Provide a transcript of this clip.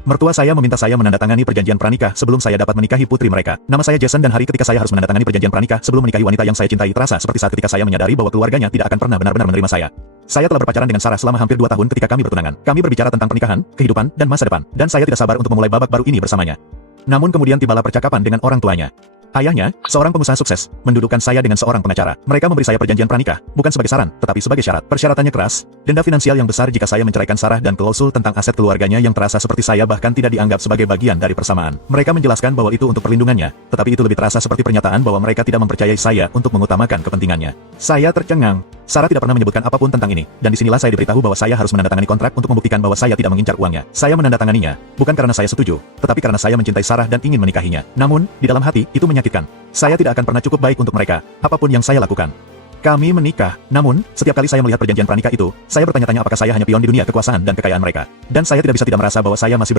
Mertua saya meminta saya menandatangani perjanjian pranikah sebelum saya dapat menikahi putri mereka. Nama saya Jason dan hari ketika saya harus menandatangani perjanjian pranikah sebelum menikahi wanita yang saya cintai terasa seperti saat ketika saya menyadari bahwa keluarganya tidak akan pernah benar-benar menerima saya. Saya telah berpacaran dengan Sarah selama hampir 2 tahun ketika kami bertunangan. Kami berbicara tentang pernikahan, kehidupan, dan masa depan, dan saya tidak sabar untuk memulai babak baru ini bersamanya. Namun kemudian tibalah percakapan dengan orang tuanya. Ayahnya, seorang pengusaha sukses, mendudukkan saya dengan seorang pengacara. Mereka memberi saya perjanjian pranikah, bukan sebagai saran, tetapi sebagai syarat. Persyaratannya keras, denda finansial yang besar jika saya menceraikan Sarah dan klausul tentang aset keluarganya yang terasa seperti saya bahkan tidak dianggap sebagai bagian dari persamaan. Mereka menjelaskan bahwa itu untuk perlindungannya, tetapi itu lebih terasa seperti pernyataan bahwa mereka tidak mempercayai saya untuk mengutamakan kepentingannya. Saya tercengang. Sarah tidak pernah menyebutkan apapun tentang ini, dan disinilah saya diberitahu bahwa saya harus menandatangani kontrak untuk membuktikan bahwa saya tidak mengincar uangnya. Saya menandatanganinya, bukan karena saya setuju, tetapi karena saya mencintai Sarah dan ingin menikahinya. Namun, di dalam hati, itu menyakitkan. Saya tidak akan pernah cukup baik untuk mereka, apapun yang saya lakukan. Kami menikah, namun, setiap kali saya melihat perjanjian pranikah itu, saya bertanya-tanya apakah saya hanya pion di dunia kekuasaan dan kekayaan mereka. Dan saya tidak bisa tidak merasa bahwa saya masih berjuang